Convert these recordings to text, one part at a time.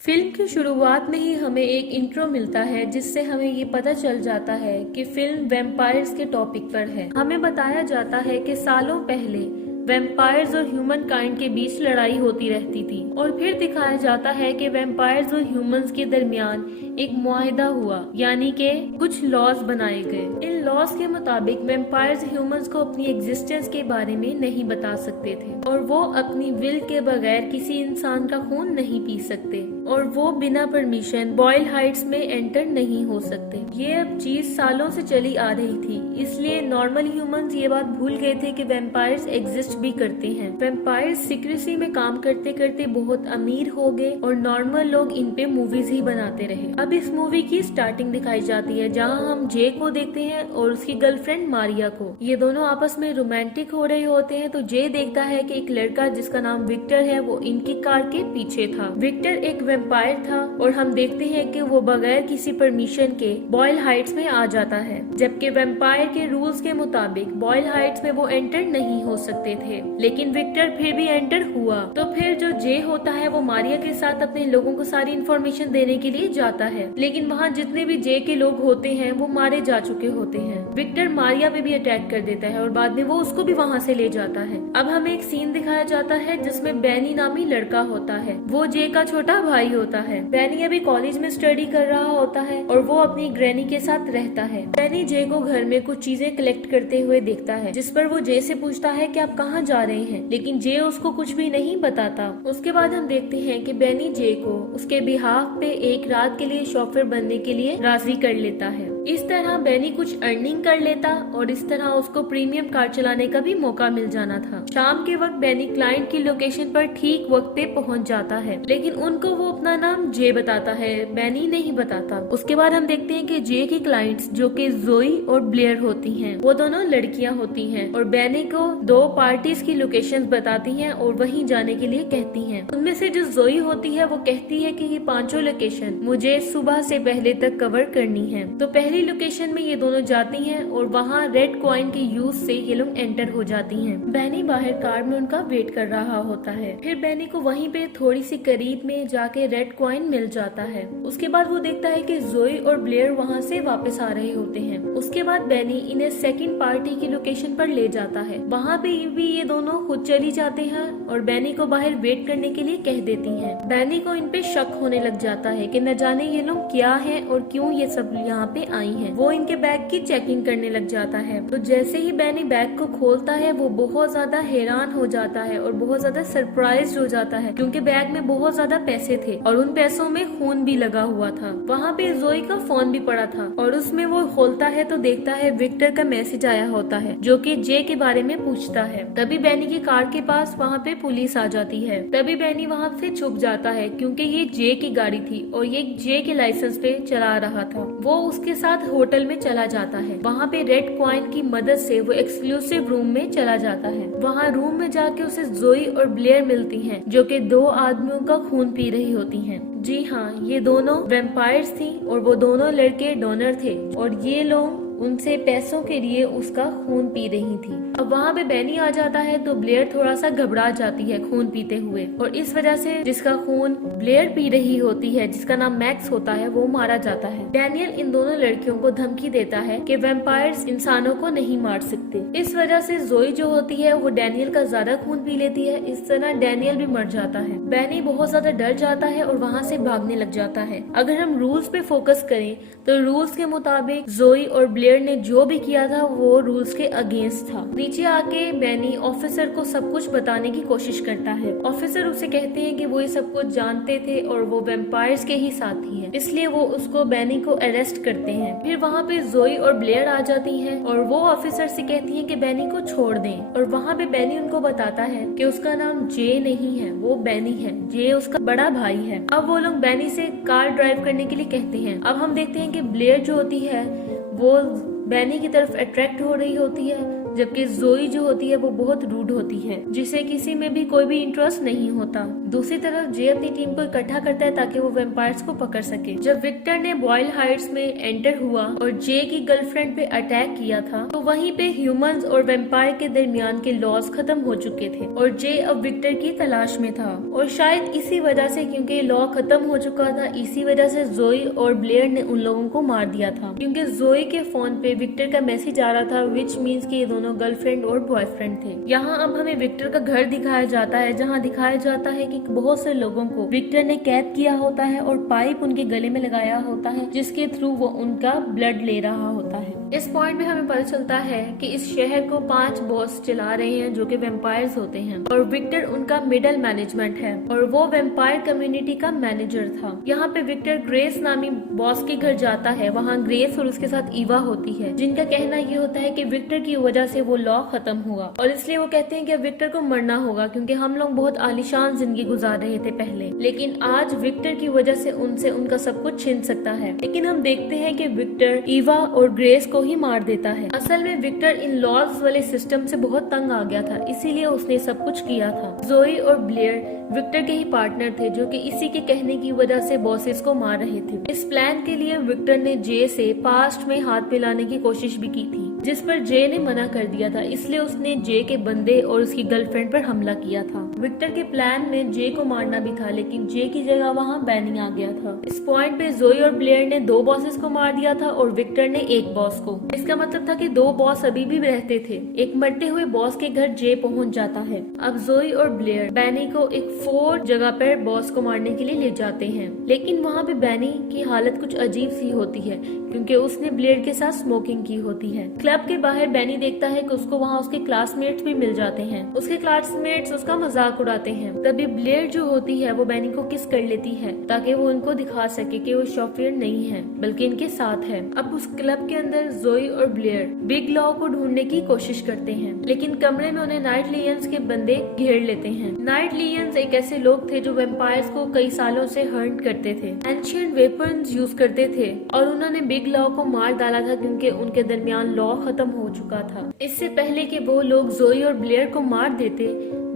Film की शुरुआत में ही हमें एक इंट्रो मिलता है जिससे हमें ये पता चल जाता है कि फिल्म वैम्पायर्स के टॉपिक पर है। हमें बताया जाता है कि सालों पहले वैम्पायर्स और ह्यूमन काइंड के बीच लड़ाई होती रहती थी और फिर दिखाया जाता है कि वैम्पायर्स और ह्यूमंस के दरमियान एक मुआहिदा हुआ, यानी कि कुछ लॉज बनाए गए। इन लॉज के मुताबिक वैम्पायर्स ह्यूमंस को अपनी एग्जिस्टेंस के बारे में नहीं बता सकते थे और वो अपनी विल के बगैर किसी इंसान का खून नहीं पी सकते और वो बिना परमिशन बॉयल हाइट्स में एंटर नहीं हो सकते। ये अब चीज सालों से चली आ रही थी, इसलिए नॉर्मल ह्यूमंस ये बात भूल गए थे कि वैम्पायर्स एग्जिस्ट भी करते हैं। वैम्पायर्स सीक्रेसी में काम करते करते बहुत अमीर हो गए और नॉर्मल लोग इन पे मूवीज ही बनाते रहे। अब इस मूवी की स्टार्टिंग दिखाई जाती है जहाँ हम जे को देखते हैं और उसकी गर्लफ्रेंड मारिया को। ये दोनों आपस में रोमांटिक हो रहे होते हैं तो जे देखता है कि एक लड़का जिसका नाम विक्टर है वो इनकी कार के पीछे था। विक्टर एक वैम्पायर था और हम देखते हैं कि वो बगैर किसी परमिशन के बॉयल हाइट्स में आ जाता है, जबकि वैम्पायर के रूल्स के मुताबिक बॉयल हाइट्स में वो एंटर नहीं हो सकते थे, लेकिन विक्टर फिर भी एंटर हुआ। तो फिर जो जे होता है वो मारिया के साथ अपने लोगों को सारी इन्फॉर्मेशन देने के लिए जाता है, लेकिन वहाँ जितने भी जे के लोग होते हैं वो मारे जा चुके होते हैं। विक्टर मारिया पे भी अटैक कर देता है और बाद में वो उसको भी वहाँ से ले जाता है। अब हमें एक सीन दिखाया जाता है जिसमें बैनी नामी लड़का होता है, वो जे का छोटा भाई होता है। बैनी अभी कॉलेज में स्टडी कर रहा होता है और वो अपनी ग्रैनी के साथ रहता है। बैनी जे को घर में कुछ चीजें कलेक्ट करते हुए देखता है, जिस पर वो जे से पूछता है कि आप कहाँ जा रहे हैं, लेकिन जे उसको कुछ भी नहीं बताता। उसके बाद हम देखते हैं कि बैनी जे को उसके बिहाफ पे एक रात के लिए शॉफर बनने के लिए राजी कर लेता है। इस तरह बैनी कुछ अर्निंग कर लेता और इस तरह उसको प्रीमियम कार चलाने का भी मौका मिल जाना था। शाम के वक्त बैनी क्लाइंट की लोकेशन पर ठीक वक्त पे पहुंच जाता है, लेकिन उनको वो अपना नाम जे बताता है, बैनी नहीं बताता। उसके बाद हम देखते हैं कि जे की क्लाइंट्स जो कि जोई और ब्लेयर होती हैं, वो दोनों लड़कियां होती हैं और बैनी को दो पार्टीज की लोकेशंस बताती हैं और वहीं जाने के लिए कहती हैं। उनमें से जो जोई होती है वो कहती है कि ये पांचों लोकेशन मुझे सुबह से पहले तक कवर करनी है। तो पहली लोकेशन में ये दोनों जाती हैं और वहाँ रेड कॉइन के यूज से ये लोग एंटर हो जाती हैं। बैनी बाहर कार में उनका वेट कर रहा होता है। फिर बैनी को वहीं पे थोड़ी सी करीब में जाके रेड कॉइन मिल जाता है। उसके बाद वो देखता है कि जोई और ब्लेयर वहाँ से वापस आ रहे होते हैं। उसके बाद बैनी इन्हें सेकंड पार्टी की लोकेशन पर ले जाता है। वहाँ पे भी ये दोनों खुद चली जाते हैं और बैनी को बाहर वेट करने के लिए कह देती हैं। बैनी को इन पे शक होने लग जाता है कि न जाने ये लोग क्या हैं और क्यों ये सब यहाँ पे आई हैं। वो इनके बैग की चेकिंग करने लग जाता है। तो जैसे ही बैनी बैग को खोलता है वो बहुत ज्यादा हैरान हो जाता है और बहुत ज्यादा सरप्राइज हो जाता है, क्योंकि बैग में बहुत ज्यादा पैसे थे और उन पैसों में खून भी लगा हुआ था। वहाँ पे जोई का फोन भी पड़ा था और उसमें वो खोलता है तो देखता है विक्टर का मैसेज आया होता है जो कि जे के बारे में पूछता है। तभी बैनी की कार के पास वहाँ पे पुलिस आ जाती है। तभी बैनी वहाँ से छुप जाता है क्योंकि ये जे की गाड़ी थी और ये जे के लाइसेंस पे चला रहा था। वो उसके साथ होटल में चला जाता है। वहाँ पे रेड कॉइन की मदद से वो एक्सक्लूसिव रूम में चला जाता है। वहाँ रूम में जाके उसे जोई और ब्लेयर मिलती हैं जो कि दो आदमियों का खून पी रही होती हैं। जी हाँ, ये दोनों वैम्पायर्स थी और वो दोनों लड़के डोनर थे और ये लोग उनसे पैसों के लिए उसका खून पी रही थी। अब वहाँ पे बैनी आ जाता है तो ब्लेयर थोड़ा सा घबरा जाती है खून पीते हुए और इस वजह से जिसका खून ब्लेयर पी रही होती है, जिसका नाम मैक्स होता है, वो मारा जाता है। डैनियल इन दोनों लड़कियों को धमकी देता है कि वैम्पायर्स इंसानों को नहीं मार सकते। इस वजह से जोई जो होती है वो डैनियल का ज्यादा खून पी लेती है। इस तरह डैनियल भी मर जाता है। बैनी बहुत ज्यादा डर जाता है और वहाँ से भागने लग जाता है। अगर हम रूल्स पे फोकस करें तो रूल्स के मुताबिक जोई और ब्लेयर ने जो भी किया था वो रूल्स के अगेंस्ट था। नीचे आके बैनी ऑफिसर को सब कुछ बताने की कोशिश करता है। ऑफिसर उसे कहते हैं कि वो ये सब कुछ जानते थे और वो वैम्पायर्स के ही साथी हैं, इसलिए वो उसको बैनी को अरेस्ट करते हैं। फिर वहाँ पे जोई और ब्लेयर आ जाती हैं और वो ऑफिसर से कहती हैं कि बैनी को छोड़ दें और वहाँ पे बैनी उनको बताता है कि उसका नाम जे नहीं है, वो बैनी है, जे उसका बड़ा भाई है। अब वो लोग बैनी से कार ड्राइव करने के लिए कहते हैं। अब हम देखते हैं कि ब्लेयर जो होती है वो बैनी की तरफ अट्रैक्ट हो रही होती है, जबकि जोई जो होती है वो बहुत रूड होती है, जिसे किसी में भी कोई भी इंटरेस्ट नहीं होता। दूसरी तरफ जे अपनी टीम को इकट्ठा करता है ताकि वो वेम्पायर्स को पकड़ सके। जब विक्टर ने बॉयल हाइट्स में एंटर हुआ और जे की गर्लफ्रेंड पे अटैक किया था तो वहीं पे ह्यूमंस और वेम्पायर के दरमियान के लॉज खत्म हो चुके थे और जे अब विक्टर की तलाश में था। और शायद इसी वजह से, क्योंकि लॉ खत्म हो चुका था, इसी वजह से जोई और ब्लेयर ने उन लोगों को मार दिया था, क्योंकि जोई के फोन पे विक्टर का मैसेज आ रहा था विच मीन्स कि ये दोनों गर्लफ्रेंड और बॉयफ्रेंड थे। यहाँ अब हमें विक्टर का घर दिखाया जाता है, जहाँ दिखाया जाता है कि बहुत से लोगों को विक्टर ने कैद किया होता है और पाइप उनके गले में लगाया होता है जिसके थ्रू वो उनका ब्लड ले रहा होता है। इस पॉइंट में हमें पता चलता है कि इस शहर को 5 बॉस चला रहे हैं जो कि वेम्पायर्स होते हैं और विक्टर उनका मिडल मैनेजमेंट है और वो वेम्पायर कम्युनिटी का मैनेजर था। यहाँ पे विक्टर ग्रेस नामी बॉस के घर जाता है। वहाँ ग्रेस और उसके साथ ईवा होती है, जिनका कहना ये होता है कि विक्टर की वजह से वो लॉ खत्म हुआ और इसलिए वो कहते हैं कि अब विक्टर को मरना होगा, क्योंकि हम लोग बहुत आलीशान जिंदगी गुजार रहे थे पहले, लेकिन आज विक्टर की वजह से उनसे उनका सब कुछ छिन सकता है। लेकिन हम देखते हैं कि विक्टर ईवा और ग्रेस को ही मार देता है। असल में विक्टर इन लॉज वाले सिस्टम से बहुत तंग आ गया था, इसीलिए उसने सब कुछ किया था। जोई और ब्लेयर विक्टर के ही पार्टनर थे जो कि इसी के कहने की वजह से बॉसेस को मार रहे थे। इस प्लान के लिए विक्टर ने जे से पास्ट में हाथ मिलाने की कोशिश भी की थी, जिस पर जे ने मना कर दिया था, इसलिए उसने जे के बंदे और उसकी गर्लफ्रेंड पर हमला किया था। विक्टर के प्लान में जे को मारना भी था, लेकिन जे की जगह वहाँ बैनी आ गया था। इस पॉइंट पे जोई और ब्लेयर ने 2 बॉसेस को मार दिया था और विक्टर ने 1 बॉस को। इसका मतलब था कि 2 बॉस अभी भी रहते थे। एक मरते हुए बॉस के घर जे पहुंच जाता है। अब जोई और ब्लेयर बैनी को एक 4 जगह पर बॉस को मारने के लिए ले जाते हैं, लेकिन वहाँ पे बैनी की हालत कुछ अजीब सी होती है क्योंकि उसने ब्लेयर के साथ स्मोकिंग की होती है। क्लब के बाहर बैनी देखता है कि उसको वहाँ उसके क्लासमेट्स भी मिल जाते हैं। उसके क्लासमेट्स उसका मजाक उड़ाते हैं। तभी ब्लेयर जो होती है वो बैनी को किस कर लेती है ताकि वो उनको दिखा सके कि वो शॉफियर नहीं है बल्कि इनके साथ है। अब उस क्लब के अंदर जोई और ब्लेयर बिग लॉ को ढूंढने की कोशिश करते हैं, लेकिन कमरे में उन्हें नाइट लियंस के बंदे घेर लेते हैं। नाइट लियंस एक ऐसे लोग थे जो वेम्पायर्स को कई सालों से हर्ट करते थे, एंशिएंट वेपन्स यूज करते थे और उन्होंने बिग लॉ को मार डाला था क्योंकि उनके दरमियान लॉ खत्म हो चुका था। इससे पहले कि वो लोग जोई और ब्लेयर को मार देते,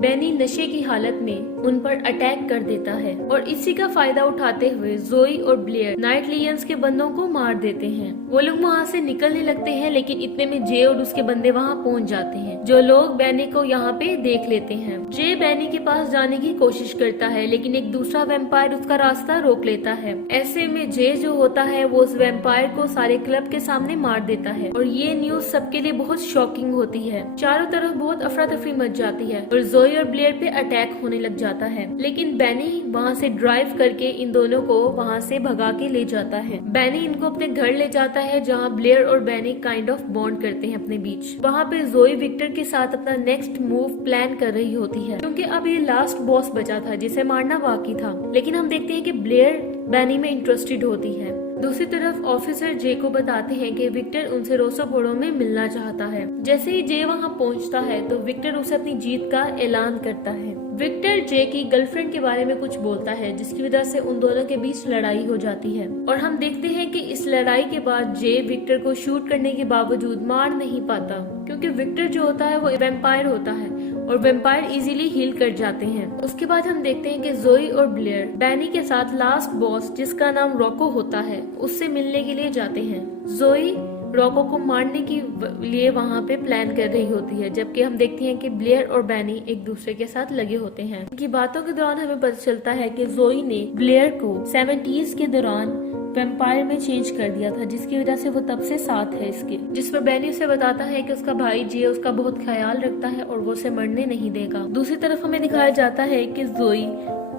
बैनी नशे की हालत में उन पर अटैक कर देता है और इसी का फायदा उठाते हुए जोई और ब्लेयर नाइट लियंस के बंदों को मार देते हैं। वो लोग वहाँ से निकलने लगते हैं, लेकिन इतने में जे और उसके बंदे वहाँ पहुँच जाते हैं, जो लोग बैनी को यहाँ पे देख लेते हैं। जे बैनी के पास जाने की कोशिश करता है, लेकिन एक दूसरा वेम्पायर उसका रास्ता रोक लेता है। ऐसे में जे जो होता है वो उस वेम्पायर को सारे क्लब के सामने मार देता है और ये न्यूज सबके लिए बहुत शॉकिंग होती है। चारों तरफ बहुत अफरा तफरी मच जाती है और जोई और ब्लेयर पे अटैक होने लग जाता है, लेकिन बैनी वहाँ से ड्राइव करके इन दोनों को वहाँ से भगा के ले जाता है। बैनी इनको अपने घर ले जाता है जहाँ ब्लेयर और बैनी काइंड ऑफ बॉन्ड करते हैं अपने बीच। वहाँ पे जोई विक्टर के साथ अपना नेक्स्ट मूव प्लान कर रही होती है क्योंकि अब ये लास्ट बॉस बचा था जिसे मारना बाकी था, लेकिन हम देखते हैं कि ब्लेयर बैनी में इंटरेस्टेड होती है। दूसरी तरफ ऑफिसर जे को बताते हैं कि विक्टर उनसे रोसोपोड़ो में मिलना चाहता है। जैसे ही जे वहां पहुंचता है तो विक्टर उसे अपनी जीत का ऐलान करता है। विक्टर जे की गर्लफ्रेंड के बारे में कुछ बोलता है जिसकी वजह से उन दोनों के बीच लड़ाई हो जाती है और हम देखते हैं कि इस लड़ाई के बाद जे विक्टर को शूट करने के बावजूद मार नहीं पाता क्योंकि विक्टर जो होता है वो वेम्पायर होता है और वेम्पायर इजीली हील कर जाते हैं। उसके बाद हम देखते हैं कि जोई और ब्लेयर बैनी के साथ लास्ट बॉस जिसका नाम रॉको होता है उससे मिलने के लिए जाते हैं। जोई रॉको को मारने के लिए वहाँ पे प्लान कर रही होती है, जबकि हम देखते हैं कि ब्लेयर और बैनी एक दूसरे के साथ लगे होते हैं। इनकी बातों के दौरान हमें पता चलता है कि जोई ने ब्लेयर को 70s के दौरान वेम्पायर में चेंज कर दिया था, जिसकी वजह से वो तब से साथ है इसके। जिस पर बैनी उसे बताता है कि उसका भाई जे उसका बहुत ख्याल रखता है और वो उसे मरने नहीं देगा। दूसरी तरफ हमें दिखाया जाता है कि जोई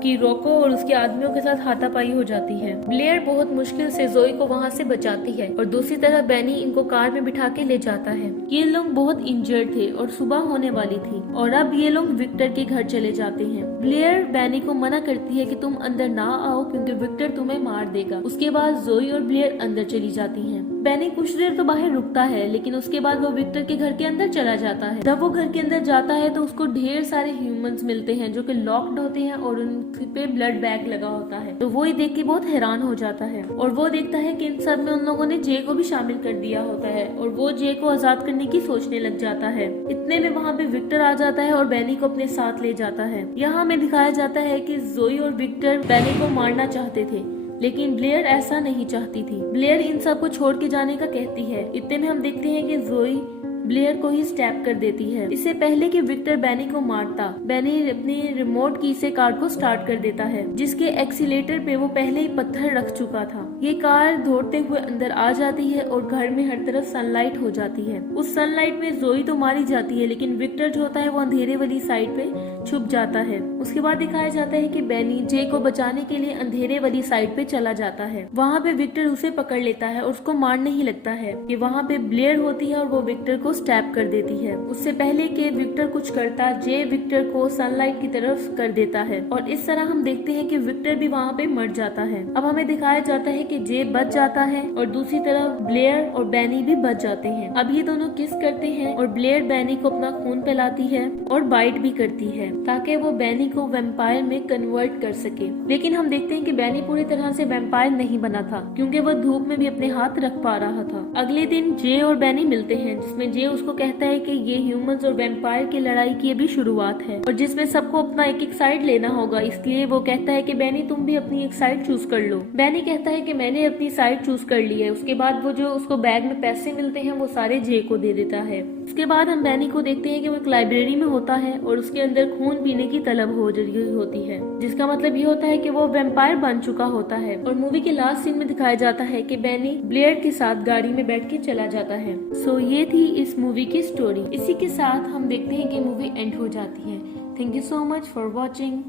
कि रोको और उसके आदमियों के साथ हाथापाई हो जाती है। ब्लेयर बहुत मुश्किल से जोई को वहाँ से बचाती है और दूसरी तरफ बैनी इनको कार में बिठा के ले जाता है। ये लोग बहुत इंजर्ड थे और सुबह होने वाली थी और अब ये लोग विक्टर के घर चले जाते हैं। ब्लेयर बैनी को मना करती है कि तुम अंदर ना आओ क्योंकि विक्टर तुम्हें मार देगा। उसके बाद जोई और ब्लेयर अंदर चली जाती हैं। बैनी कुछ देर तो बाहर रुकता है, लेकिन उसके बाद वो विक्टर के घर के अंदर चला जाता है। जब वो घर के अंदर जाता है तो उसको ढेर सारे ह्यूमंस मिलते हैं जो कि लॉक्ड होते हैं और उन पे ब्लड बैग लगा होता है। तो वो ही देख के बहुत हैरान हो जाता है और वो देखता है कि इन सब में उन लोगों ने जे को भी शामिल कर दिया होता है और वो जे को आजाद करने की सोचने लग जाता है। इतने में वहाँ पे विक्टर आ जाता है और बैनी को अपने साथ ले जाता है। यहाँ हमें दिखाया जाता है कि जोई और विक्टर बेनी को मारना चाहते थे, लेकिन ब्लेयर ऐसा नहीं चाहती थी। ब्लेयर इन सबको छोड़ के जाने का कहती है। इतने में हम देखते हैं कि जोई ब्लेयर को ही स्टैप कर देती है। इससे पहले कि विक्टर बेनी को मारता, बेनी अपनी रिमोट की से कार को स्टार्ट कर देता है, जिसके एक्सीलेटर पे वो पहले ही पत्थर रख चुका था। ये कार दौड़ते हुए अंदर आ जाती है और घर में हर तरफ सनलाइट हो जाती है। उस सनलाइट में जोई तो मारी जाती है, लेकिन विक्टर जो होता है वो अंधेरे वाली साइड पे छुप जाता है। उसके बाद दिखाया जाता है कि बेनी जे को बचाने के लिए अंधेरे वाली साइड पे चला जाता है। वहाँ पे विक्टर उसे पकड़ लेता है और उसको मारने ही लगता है कि वहाँ पे ब्लेयर होती है और वो विक्टर को स्टैप कर देती है। उससे पहले कि विक्टर कुछ करता, जे विक्टर को सनलाइट की तरफ कर देता है और इस तरह हम देखते हैं कि विक्टर भी वहाँ पे मर जाता है। अब हमें दिखाया जाता है कि जे बच जाता है और दूसरी तरफ ब्लेयर और बेनी भी बच जाते हैं। अब ये दोनों किस करते हैं और ब्लेयर बेनी को अपना खून पिलाती है और बाइट भी करती है ताकि वो बेनी को वैम्पायर में कन्वर्ट कर सके। लेकिन हम देखते हैं कि बेनी पूरी तरह से वैम्पायर नहीं बना था, क्योंकि वो धूप में भी अपने हाथ रख पा रहा था। अगले दिन जे और बेनी मिलते हैं, जिसमें जे उसको कहता है कि ये ह्यूमंस और वैम्पायर की लड़ाई की अभी शुरुआत है और जिसमें सबको अपना एक एक साइड लेना होगा। इसलिए वो कहता है कि बेनी तुम भी अपनी एक साइड चूज कर लो। बेनी कहता है कि मैंने अपनी साइड चूज कर ली है। उसके बाद वो जो उसको बैग में पैसे मिलते हैं वो सारे जे को दे देता है। उसके बाद हम बेनी को देखते हैं कि वो एक लाइब्रेरी में होता है और उसके अंदर खून पीने की तलब हो रही होती है, जिसका मतलब ये होता है कि वो वैम्पायर बन चुका होता है। और मूवी के लास्ट सीन में दिखाया जाता है कि बेनी ब्लेयर के साथ गाड़ी में बैठ के चला जाता है। सो ये थी इस मूवी की स्टोरी। इसी के साथ हम देखते हैं कि मूवी एंड हो जाती है। Thank you so much for watching.